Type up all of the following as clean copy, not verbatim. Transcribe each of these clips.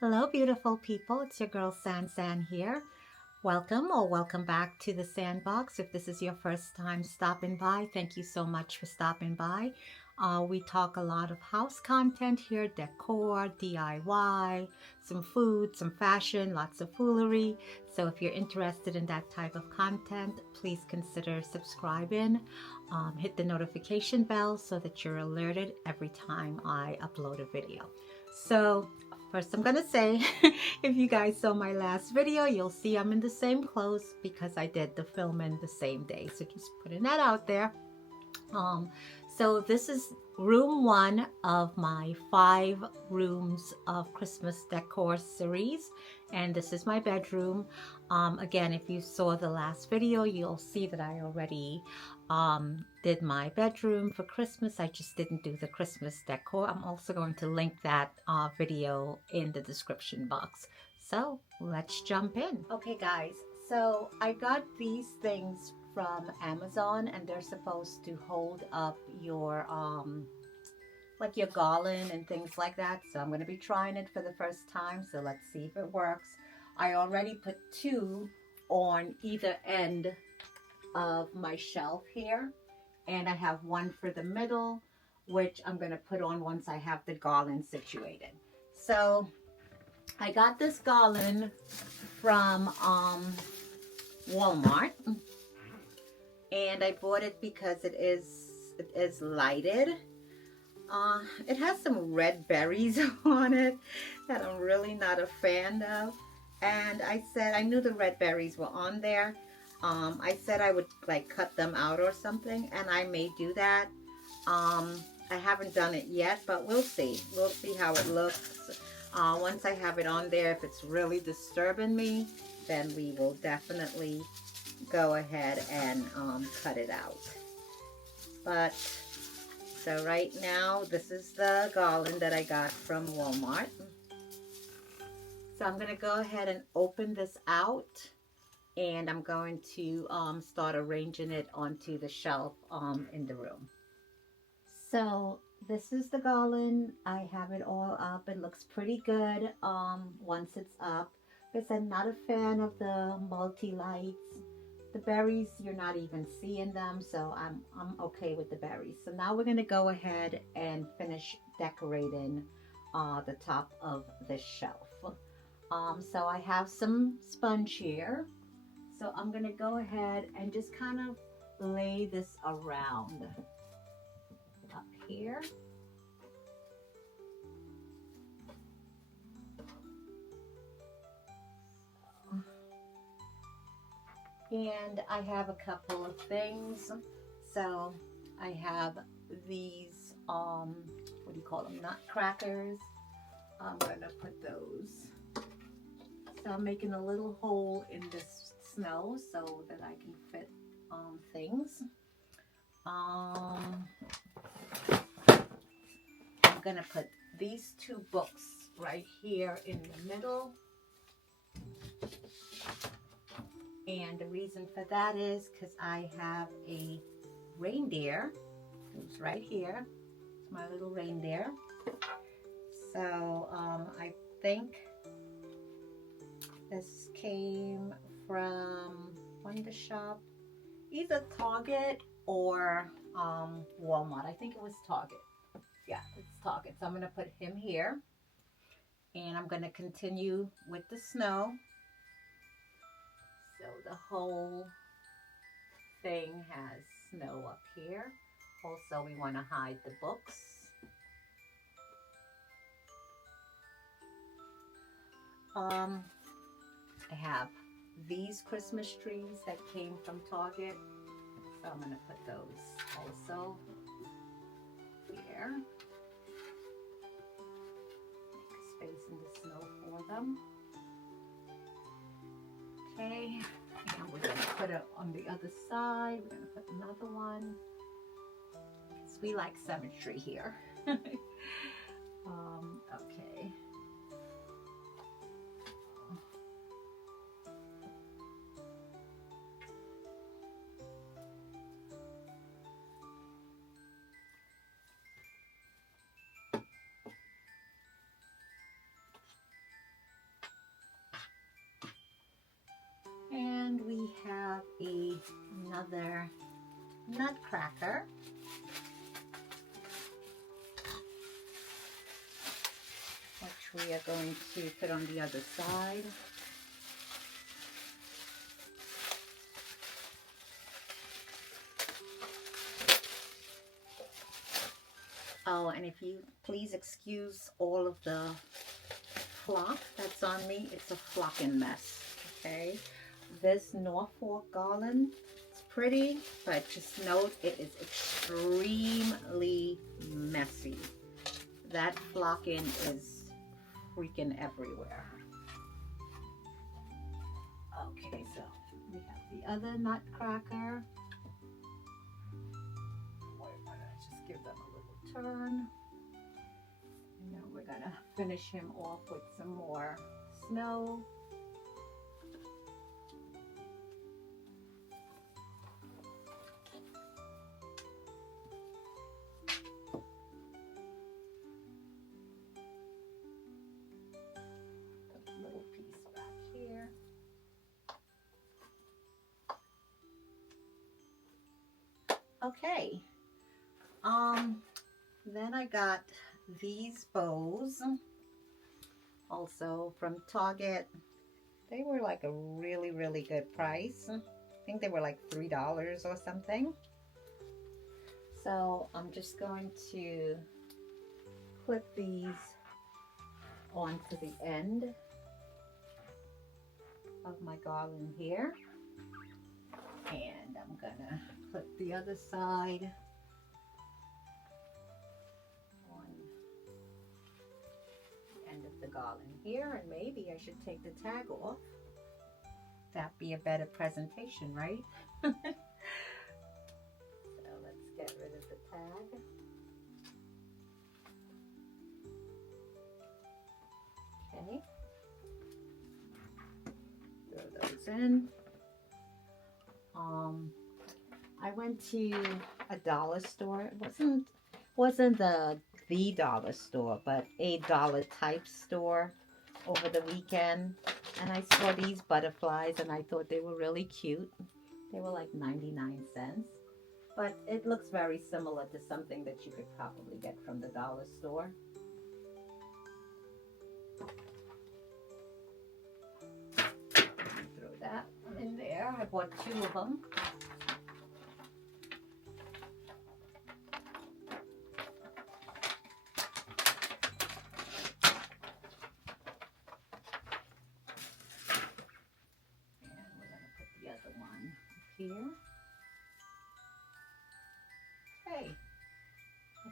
Hello, beautiful people. It's your girl San here. Welcome or welcome back to the Sandbox. If this is your first time stopping by, thank you so much for stopping by. We talk a lot of house content here, decor, DIY, some food, some fashion, lots of foolery. So if you're interested in that type of content, please consider subscribing. Hit the notification bell so that you're alerted every time I upload a video. So first, I'm gonna say, if you guys saw my last video, you'll see I'm in the same clothes because I did the filming the same day. So just putting that out there. So this is room one of my 5 rooms of Christmas decor series, and this is my bedroom. Again, if you saw the last video, you'll see that I already did my bedroom for Christmas. I just didn't do the Christmas decor. I'm also going to link that video in the description box. So let's jump in. Okay guys, so I got these things from Amazon, and they're supposed to hold up your like your garland and things like that. So I'm going to be trying it for the first time, so let's see if it works. I already put 2 on either end of my shelf here, and I have 1 for the middle, which I'm going to put on once I have the garland situated. So I got this garland from Walmart, and I bought it because it is lighted. It has some red berries on it that I'm really not a fan of, and I said I knew the red berries were on there. I said I would like cut them out or something, and I may do that. I haven't done it yet, but we'll see how it looks. Once I have it on there, if it's really disturbing me, then we will definitely go ahead and cut it out. But so right now, this is the garland that I got from Walmart. So I'm going to go ahead and open this out, and I'm going to start arranging it onto the shelf in the room. So this is the garland. I have it all up. It looks pretty good once it's up, because I'm not a fan of the multi-lights. The berries, you're not even seeing them, so I'm okay with the berries. So now we're going to go ahead and finish decorating the top of the shelf. So I have some sponge here. So I'm going to go ahead and just kind of lay this around up here. And I have a couple of things. So I have these, what do you call them, nutcrackers. I'm going to put those. So I'm making a little hole in this snow so that I can fit things. I'm going to put these 2 books right here in the middle. And the reason for that is because I have a reindeer who's right here. It's my little reindeer. So I think this came from the shop, either Target or Walmart. I think it was Target. Yeah, it's Target. So I'm going to put him here. And I'm going to continue with the snow. So the whole thing has snow up here. Also, we want to hide the books. I have these Christmas trees that came from Target. So I'm going to put those also here. Make a space in the snow for them. Okay, and we're going to put it on the other side. We're going to put another one. So we like symmetry here. Okay. another nutcracker. Which we are going to put on the other side. Oh, and if you please excuse all of the flock that's on me, it's a flocking mess, okay? This Norfolk Garland, it's pretty, but just note it is extremely messy. That flocking is freaking everywhere. Okay, so we have the other nutcracker. We're gonna just give them a little turn. And then we're gonna finish him off with some more snow. Okay, then I got these bows also from Target. They were like a really good price. I think they were like $3 or something. So I'm just going to clip these onto the end of my garland here, and I'm gonna clip the other side on the end of the garland here, and maybe I should take the tag off. That'd be a better presentation, right? So let's get rid of the tag. Okay, throw those in. I went to a dollar store. It wasn't the dollar store, but a dollar type store over the weekend, and I saw these butterflies and I thought they were really cute. They were like 99 cents, but it looks very similar to something that you could probably get from the dollar store. Throw that in there. I bought 2 of them. Here. Okay, I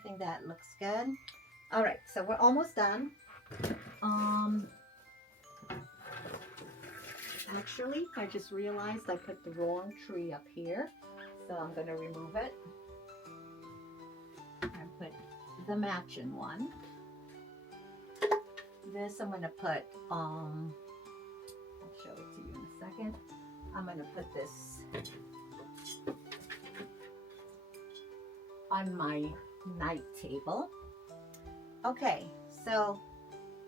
think that looks good. All right, so we're almost done. Actually, I just realized I put the wrong tree up here, so I'm going to remove it and put the matching one. This I'm going to put, I'll show it to you in a second. I'm going to put this on my night table. Okay, so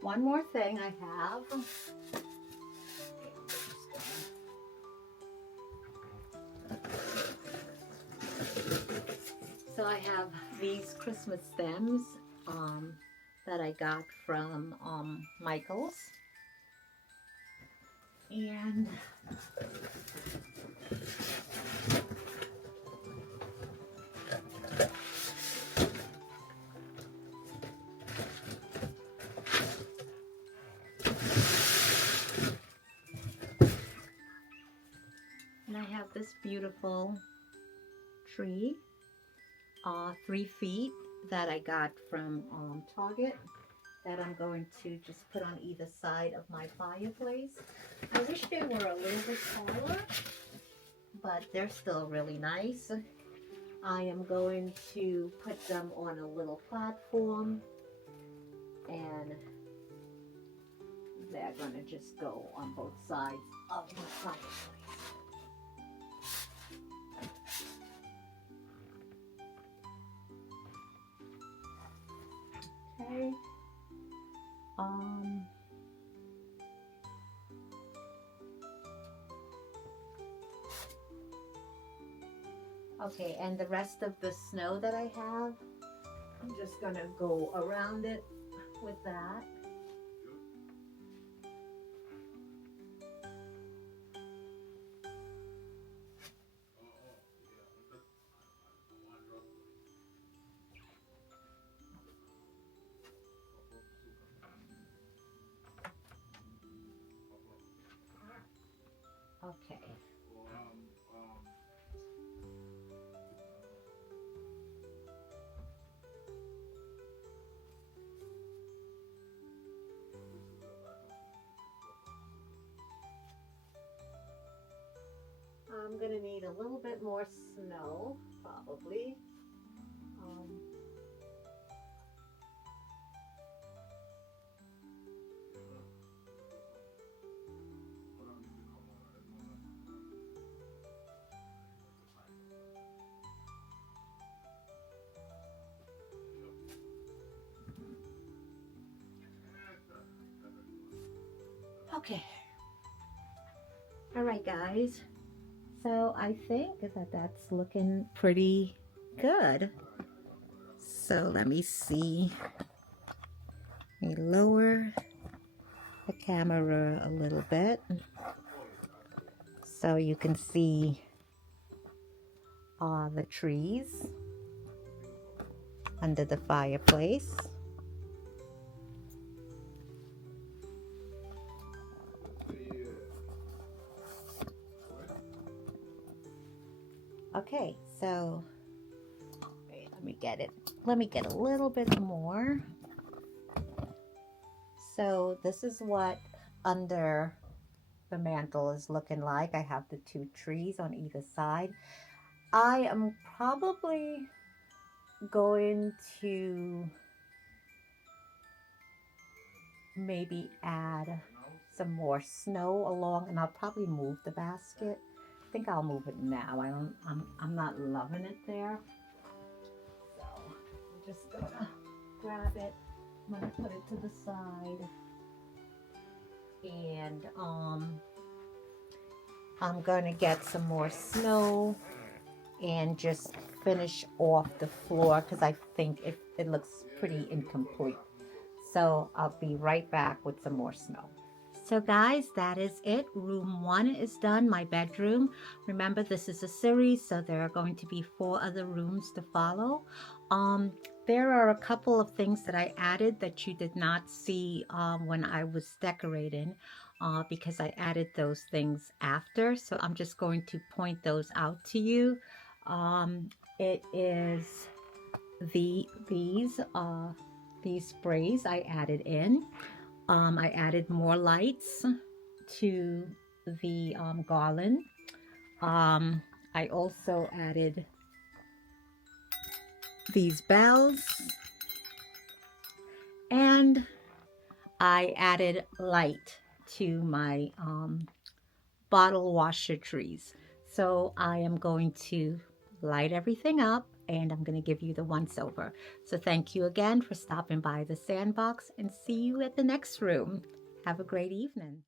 one more thing I have. So I have these Christmas stems that I got from Michael's. And I have this beautiful tree, 3 feet, that I got from Target, that I'm going to just put on either side of my fireplace. I wish they were a little bit taller, but they're still really nice. I am going to put them on a little platform, and they're going to just go on both sides of my fireplace. Okay. Okay, and the rest of the snow that I have, I'm just gonna go around it with that. Okay. I'm gonna need a little bit more snow, probably. Um, okay. All right, guys. So I think that that's looking pretty good. So let me see. Let me lower the camera a little bit so you can see the trees under the fireplace. Okay, so wait, let me get it. Let me get a little bit more. So this is what under the mantle is looking like. I have the two trees on either side. I am probably going to maybe add some more snow along, and I'll probably move the basket. I think I'll move it now. I'm not loving it there. So I'm just gonna grab it. I'm gonna put it to the side. And I'm gonna get some more snow and just finish off the floor because I think it looks pretty incomplete. So I'll be right back with some more snow. So guys, that is it. Room 1 is done, my bedroom. Remember, this is a series, so there are going to be 4 other rooms to follow. There are a couple of things that I added that you did not see when I was decorating because I added those things after. So I'm just going to point those out to you. It is these sprays I added in. I added more lights to the garland. I also added these bells, and I added light to my bottle washer trees. So I am going to light everything up and I'm going to give you the once over. So thank you again for stopping by the Sandbox and see you at the next room. Have a great evening.